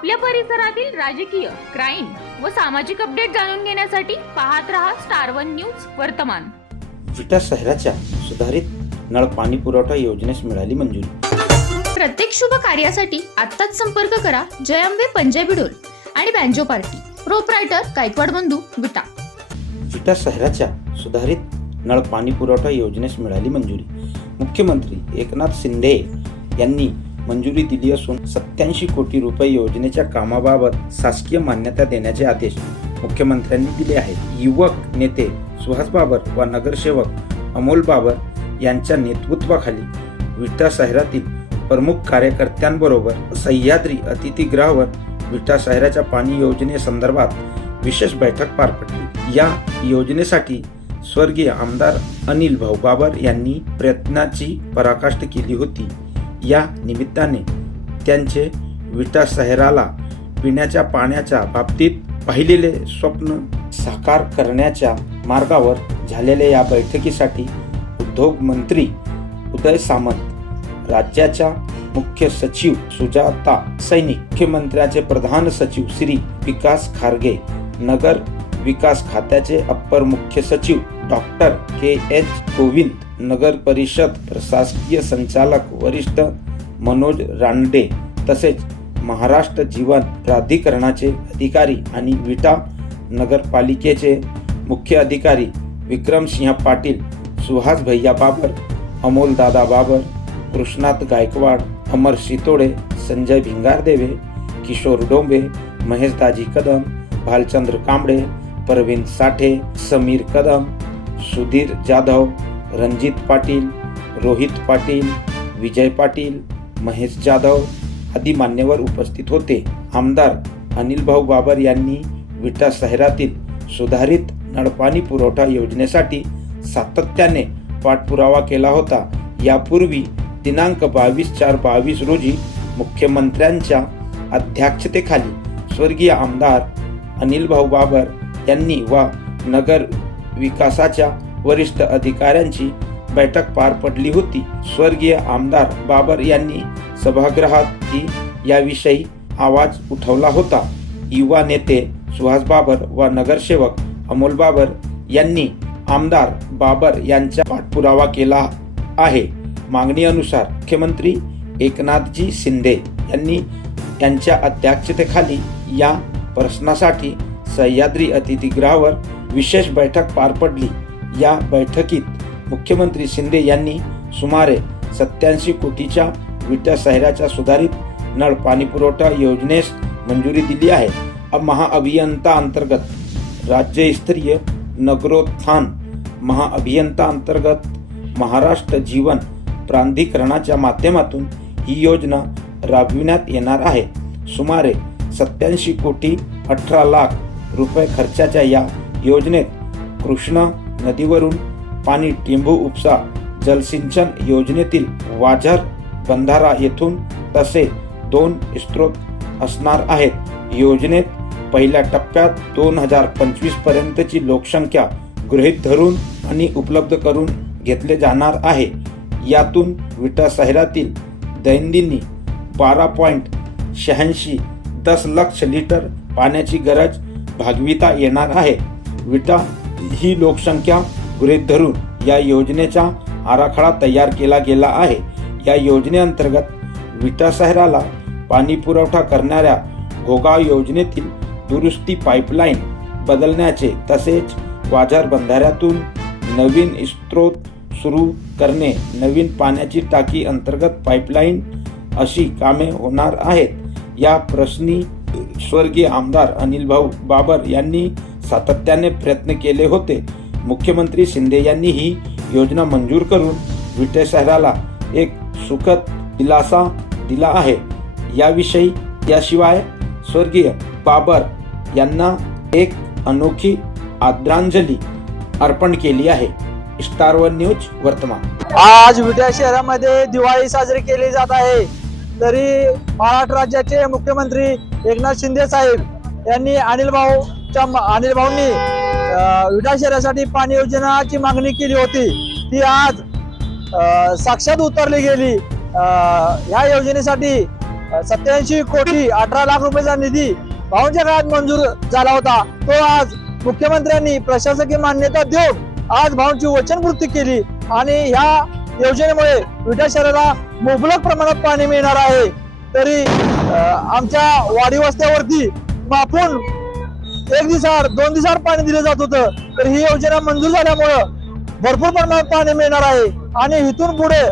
आपल्या परिसरातील राजकीय क्राईम व सामाजिक अपडेट जाणून घेण्यासाठी पाहत रहा स्टार वन न्यूज वर्तमान. विटा शहराच्या सुधारित नळ पाणी पुरवठा योजनेस मिळाली मंजुरी. प्रत्येक शुभ कार्यासाठी आत्ताच संपर्क करा जयंबे पंजाबी डोल आणि बँजो पार्टी. प्रोप्रायटर गायकवाड बंधू विटा विटा शहराच्या सुधारित नळ पाणी पुरवठा योजनेस मिळाली मंजुरी. मुख्यमंत्री एकनाथ शिंदे यांनी मंजुरी दिली असून सत्याऐंशी कोटी रुपये योजनेच्या कामाबाबत शासकीय मान्यता देण्याचे आदेश मुख्यमंत्र्यांनी दिले आहेत. युवक नेते सुहास बाबर व नगरसेवक अमोल बाबर यांच्या नेतृत्वाखाली विटा शहरातील प्रमुख कार्यकर्त्यांबरोबर सह्याद्री अतिथीगृहावर विटा शहराच्या पाणी योजनेसंदर्भात विशेष बैठक पार पडली. या योजनेसाठी स्वर्गीय आमदार अनिल भाऊ बाबर यांनी प्रयत्नाची पराकाष्ठ केली होती. या निमित्ताने त्यांचे विटा शहराला पिण्याच्या पाण्याच्या बाबतीत पाहिलेले स्वप्न साकार करण्याच्या मार्गावर झालेल्या या बैठकीसाठी उद्योग मंत्री उदय सामंत राज्याच्या मुख्य सचिव सुजाता सैनिक मुख्यमंत्र्याचे प्रधान सचिव श्री विकास खारगे नगर विकास खात्याचे अप्पर मुख्य सचिव डॉक्टर के एच गोविंद नगर परिषद प्रशासकीय संचालक वरिष्ठ मनोज रानडे तसेच महाराष्ट्र जीवन प्राधिकरणाचे अधिकारी आणि विटा नगरपालिकेचे मुख्य अधिकारी विक्रमसिंह पाटील सुहास भैया बाबर अमोल दादा बाबर कृष्णात गायकवाड अमर शितोडे संजय भिंगारदेवे किशोर डोंबे महेश दाजी कदम भालचंद्र कांबळे परवीन साठे समीर कदम सुधीर जाधव रणजित पाटील रोहित पाटील विजय पाटील महेश जाधव आदी मान्यवर उपस्थित होते. आमदार अनिल भाऊ बाबर यांनी विटा शहरातील सुधारित नळपाणी पुरवठा योजनेसाठी सातत्याने पाठपुरावा केला होता. यापूर्वी दिनांक बावीस चार बावीस रोजी मुख्यमंत्र्यांच्या अध्यक्षतेखाली स्वर्गीय आमदार अनिल भाऊ बाबर यांनी व नगर विकासाच्या वरिष्ठ अधिकाऱ्यांची बैठक पार पडली होती. स्वर्गीय आमदार बाबर यांनी सभागृहात ही याविषयी आवाज उठवला होता. युवा नेते सुहास बाबर व नगरसेवक अमोल बाबर यांनी आमदार बाबर यांचा पाठपुरावा केला आहे. मागणीनुसार मुख्यमंत्री एकनाथजी शिंदे यांनी यांच्या अध्यक्षतेखाली या प्रश्नासाठी सह्याद्री अतिथीगृहावर विशेष बैठक पार पडली. या बैठकीत मुख्यमंत्री शिंदे यांनी सुमारे सत्याऐंशी कोटीच्या विटा शहराच्या सुधारित नळ पाणी पुरवठा योजनेस मंजुरी दिली आहे. महाअभियंता अंतर्गत राज्यस्तरीय नगरोत्थान महाअभियंता अंतर्गत महाराष्ट्र जीवन प्राधिकरणाच्या माध्यमातून ही योजना राबविण्यात येणार आहे. सुमारे सत्याऐंशी कोटी अठरा लाख रुपये खर्चाच्या या योजनेत कृष्णा नदीवरून पाणी टिंबू उपसा जलसिंचन योजनेतील वाझर बंधारा येथून तसे दोन स्त्रोत असणार आहेत. योजनेत पहिल्या टप्प्यात दोन हजार पंचवीस पर्यंतची लोकसंख्या गृहीत धरून आणि उपलब्ध करून घेतले जाणार आहे. यातून विटा शहरातील दैनंदिनी बारा पॉईंट शहाऐंशी दस लक्ष लिटर पाण्याची गरज भागविता येणार आहे. विटा ही लोकसंख्या गृहीत धरून या योजनेचा आराखडा तयार केला गेला आहे. या योजनेअंतर्गत विटा शहराला पाणी पुरवठा करणाऱ्या घोगाव योजनेतील दुरुस्ती पाईपलाईन बदलण्याचे तसेच वाजार बंधाऱ्यातून नवीन स्त्रोत सुरू करणे नवीन पाण्याची टाकी अंतर्गत पाईपलाईन अशी कामे होणार आहेत. या प्रश्नी स्वर्गीय आमदार अनिल भाऊ बाबर यांनी सातत्याने प्रयत्न केले होते. मुख्यमंत्री शिंदे यांनी ही योजना मंजूर करून विटे शहराला एक सुखद दिलासा दिला आहे. याविषयी याशिवाय स्वर्गीय बाबर यांना एक अनोखी आदरांजली अर्पण केली आहे. स्टार वन न्यूज वर्तमान. आज विट्या शहरामध्ये दिवाळी साजरी केली जात आहे. तरी महाराष्ट्र राज्याचे मुख्यमंत्री एकनाथ शिंदे साहेब यांनी अनिल भाऊ च्या अनिल भाऊंनी विटा शहरासाठी पाणी योजनाची मागणी केली होती. ती आज साक्षात उतरली गेली. ह्या योजनेसाठी सत्याऐंशी कोटी अठरा लाख रुपयाचा निधी भाऊंच्या काळात मंजूर झाला होता. तो आज मुख्यमंत्र्यांनी प्रशासकीय मान्यता देऊन आज भाऊंची वचनपूर्ती केली आणि ह्या योजनेमुळे विटा शहराला मुबलक प्रमाणात पाणी मिळणार आहे. तरी आमच्या वाडी वस्त्यावरती मापून एक दिवसावर दोन दिवसावर पाणी दिलं जात होतं. तर ही योजना मंजूर झाल्यामुळं भरपूर प्रमाणात पाणी मिळणार आहे. आणि इथून पुढे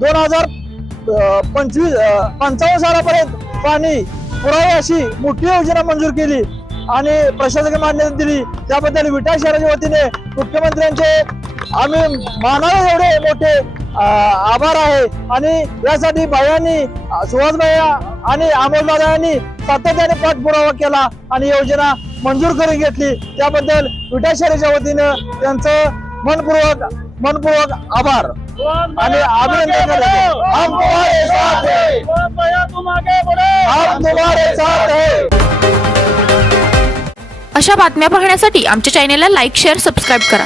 दोन हजार पंचवीस पंचावन्न सालापर्यंत पाणी पुरावे अशी मोठी योजना मंजूर केली आणि प्रशासकीय मान्यता दिली. त्याबद्दल विटा शहराच्या वतीने मुख्यमंत्र्यांचे आम्ही मानावे एवढे मोठे आभार आहे. आणि यासाठी बायांनी सुहास आणि आमदारांनी सातत्याने पाठपुरावा केला आणि योजना मंजूर करून घेतली. त्याबद्दल विटा वतीनं त्यांचं मनपूर्वक मनपूर्वक आभार. आणि अभिनंदन हम तुम्हारे साथ हम तुम्हारे साथ है. अशा बातम्या पाहण्यासाठी आमच्या चॅनेलला लाईक शेअर सबस्क्राईब करा.